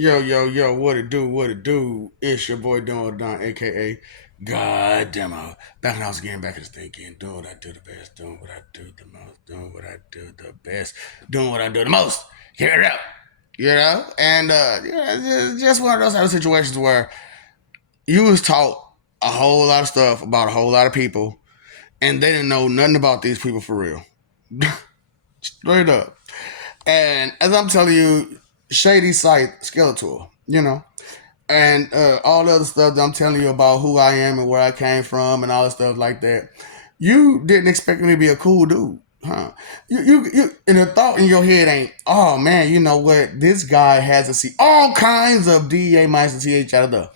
Yo, yo, yo, what it do, what it do? It's your boy Don Don, aka God damn it. Back when I was getting back in the state again, doing what I do the best, doing what I do the most, doing what I do the best, doing what I do the most. Hear it up. And it's just one of those type of situations where you was taught a whole lot of stuff about a whole lot of people, and they didn't know nothing about these people for real. Straight up. And as I'm telling you, shady site Skeletor, and all the other stuff that I'm telling you about who I am and where I came from and all the stuff like that. You didn't expect me to be a cool dude, huh? And the thought in your head ain't, oh man, you know what? This guy has to see all kinds of DEA minus the TH out of the,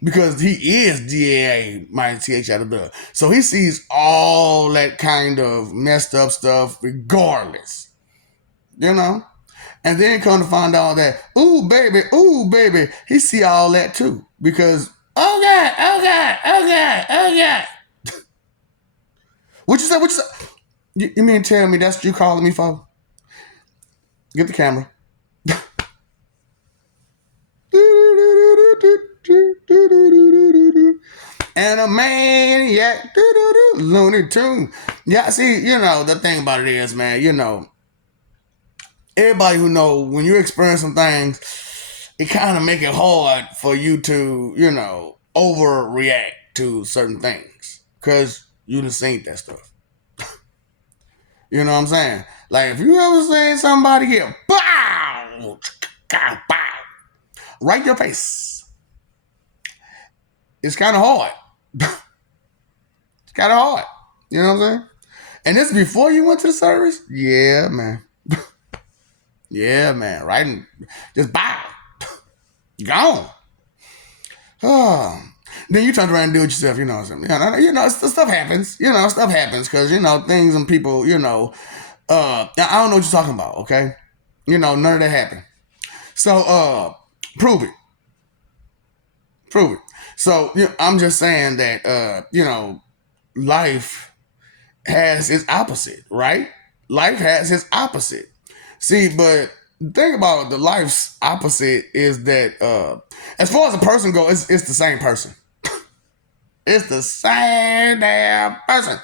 because he is DEA minus TH out of the. So he sees all that kind of messed up stuff regardless, you know? And then come to find out that, ooh baby, he see all that too. Because, oh God, oh God, oh God, oh God. What you say? What you say? You mean tell me that's what you calling me for? Get the camera. And a maniac, Looney Tune. Yeah, see, the thing about it is, man, everybody who know when you experience some things, it kind of make it hard for you to, overreact to certain things because you done seen that stuff. You know what I'm saying? Like if you ever seen somebody get bow, bow, right in your face, it's kind of hard. It's kind of hard. You know what I'm saying? And this before you went to the service? Yeah, man. Yeah, man. Right? Just bow. Gone. Oh. Then you turn around and do it yourself, you know what I'm saying? Stuff happens. Stuff happens because, things and people, I don't know what you're talking about, okay? None of that happened. So, prove it. Prove it. So, I'm just saying that, life has its opposite, right? Life has its opposite. See, but the thing about the life's opposite is that, as far as a person goes, it's the same person. It's the same damn person.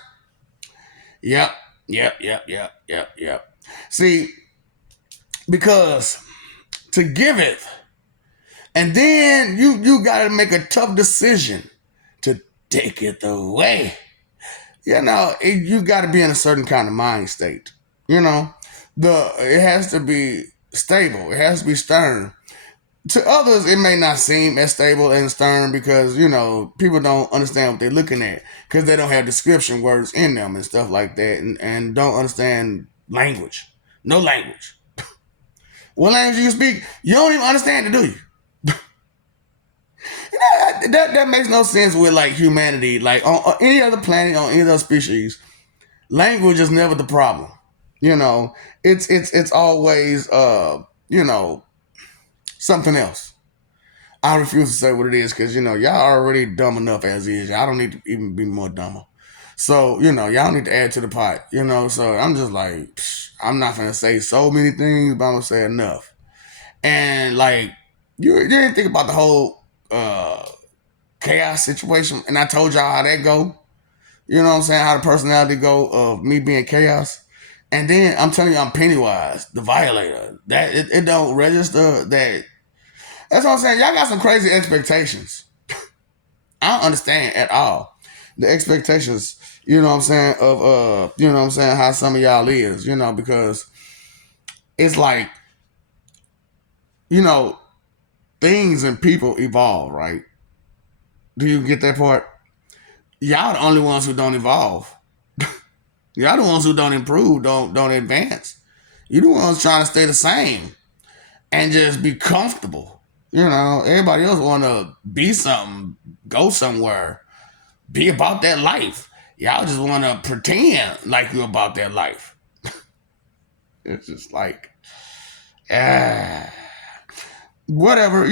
Yep, yep. See, because to give it, and then you got to make a tough decision to take it away. You got to be in a certain kind of mind state. It has to be stable. It has to be stern. To others, it may not seem as stable and stern because, people don't understand what they're looking at because they don't have description words in them and stuff like that and don't understand language. No language. What language you speak, you don't even understand it, do you? That makes no sense with like humanity. Like on any other planet, on any other species, language is never the problem. It's always something else. I refuse to say what it is because y'all already dumb enough as is. Y'all don't need to even be more dumber. So y'all need to add to the pot. So I'm just like, I'm not gonna say so many things, but I'm gonna say enough. And like, you didn't think about the whole chaos situation, and I told y'all how that go. You know what I'm saying? How the personality go of me being chaos. And then I'm telling you, I'm Pennywise, the violator. That it don't register that. That's what I'm saying. Y'all got some crazy expectations. I don't understand at all the expectations. You know what I'm saying of how some of y'all is. Because it's like you know things and people evolve, right? Do you get that part? Y'all the only ones who don't evolve. Y'all the ones who don't improve, don't advance. You the ones trying to stay the same and just be comfortable. Everybody else want to be something, go somewhere, be about that life. Y'all just want to pretend like you're about that life. It's just like, ah, whatever,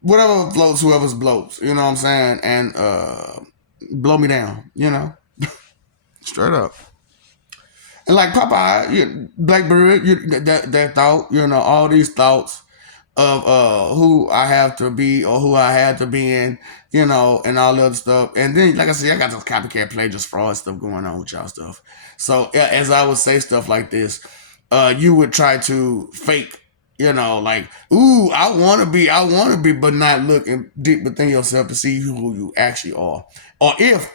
whatever floats whoever's bloats. You know what I'm saying? And blow me down. Straight up. And like Popeye, Blackbird, that thought, all these thoughts. of who I have to be or who I had to be in, and all the other stuff. And then, like I said, I got this copycat plagiarism fraud stuff going on with y'all stuff. So as I would say stuff like this, you would try to fake, like, ooh, I want to be, but not looking deep within yourself to see who you actually are, or if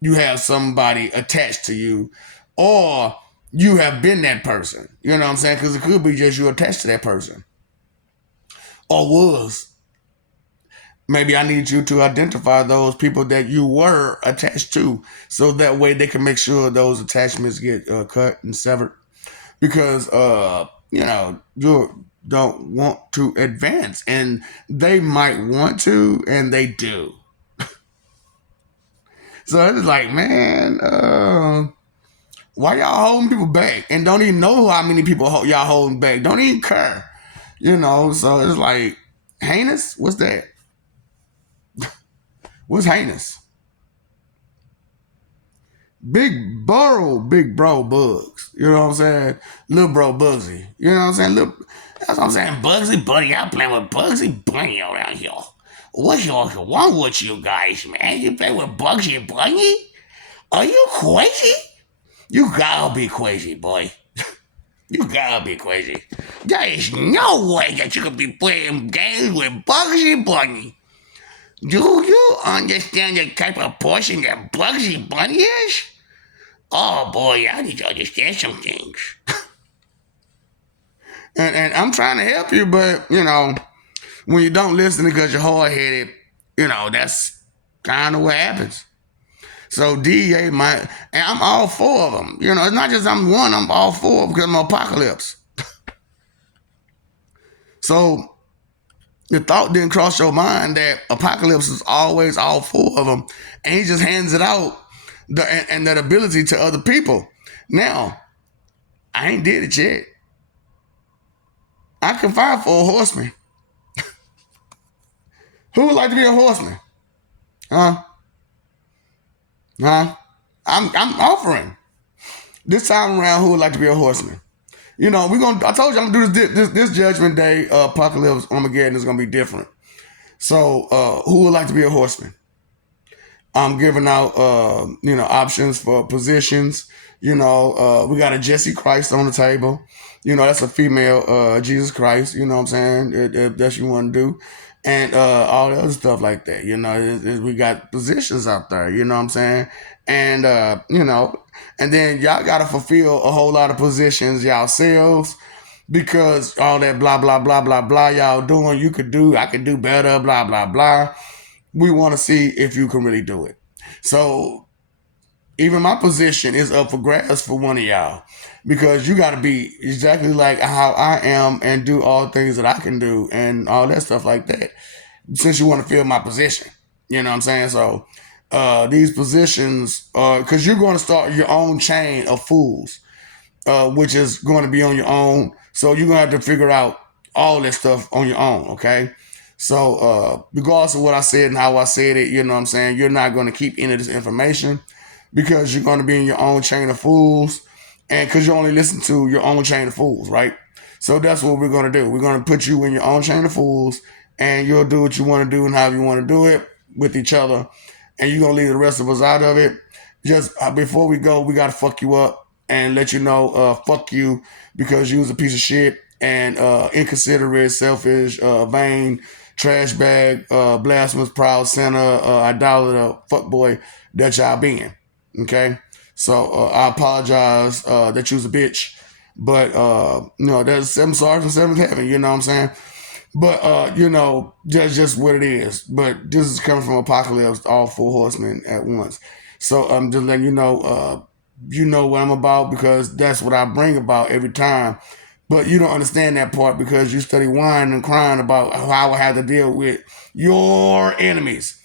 you have somebody attached to you, or you have been that person. You know what I'm saying? Because it could be just you attached to that person, or was. Maybe I need you to identify those people that you were attached to, so that way they can make sure those attachments get cut and severed. Because you don't want to advance, and they might want to, and they do. So it's like, man, why y'all holding people back and don't even know how many people y'all holding back? Don't even care, So it's like, heinous. What's that? What's heinous? Big bro Bugs. You know what I'm saying? Little bro Bugsy. You know what I'm saying? That's what I'm saying. Bugsy Bunny. I'm playing with Bugsy Bunny around here. What's wrong with you guys, man? You play with Bugsy Bunny? Are you crazy? You gotta be crazy, boy. You gotta be crazy. There is no way that you could be playing games with Bugsy Bunny. Do you understand the type of person that Bugsy Bunny is? Oh boy, I need to understand some things. and I'm trying to help you, but when you don't listen because you're hard headed, that's kind of what happens. So DEA might, and I'm all four of them. It's not just I'm one, I'm all four because I'm Apocalypse. So the thought didn't cross your mind that Apocalypse is always all four of them, and he just hands it out, and that ability to other people. Now, I ain't did it yet. I can find for a horseman. Who would like to be a horseman? Huh? Huh? I'm offering. This time around, who would like to be a horseman? I told you I'm gonna do this Judgment Day Apocalypse Armageddon is gonna be different. So who would like to be a horseman? I'm giving out options for positions. We got a Jesse Christ on the table. That's a female Jesus Christ. You know what I'm saying? If that's what you want to do. And all the other stuff like that. We got positions out there. You know what I'm saying? And and then y'all gotta fulfill a whole lot of positions yourselves, because all that blah blah blah blah blah y'all doing, I could do better, blah blah blah. We want to see if you can really do it. So even my position is up for grabs for one of y'all, because you got to be exactly like how I am and do all things that I can do and all that stuff like that, since you want to fill my position. You know what I'm saying? So these positions, because you're going to start your own chain of fools, which is going to be on your own. So you're going to have to figure out all that stuff on your own, okay? So regardless of what I said and how I said it, you know what I'm saying, you're not going to keep any of this information, because you're going to be in your own chain of fools, and because you only listen to your own chain of fools, right? So that's what we're going to do. We're going to put you in your own chain of fools, and you'll do what you want to do and how you want to do it with each other, and you're going to leave the rest of us out of it. Just before we go, we got to fuck you up and let you know, fuck you, because you was a piece of shit and inconsiderate, selfish, vain, trash bag, blasphemous, proud sinner, idolater, fuckboy that y'all been. Okay? So I apologize that you was a bitch. But, there's 7 stars and 7 heaven, you know what I'm saying? But, that's just what it is. But this is coming from Apocalypse, all 4 horsemen at once. So I'm just letting you know what I'm about, because that's what I bring about every time. But you don't understand that part because you study whining and crying about how I have to deal with your enemies.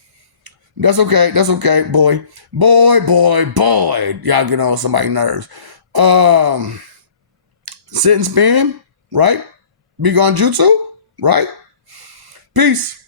That's okay. That's okay, boy. Boy. Y'all get on somebody's nerves. Sit and spin, right? Be gone jutsu, right? Peace.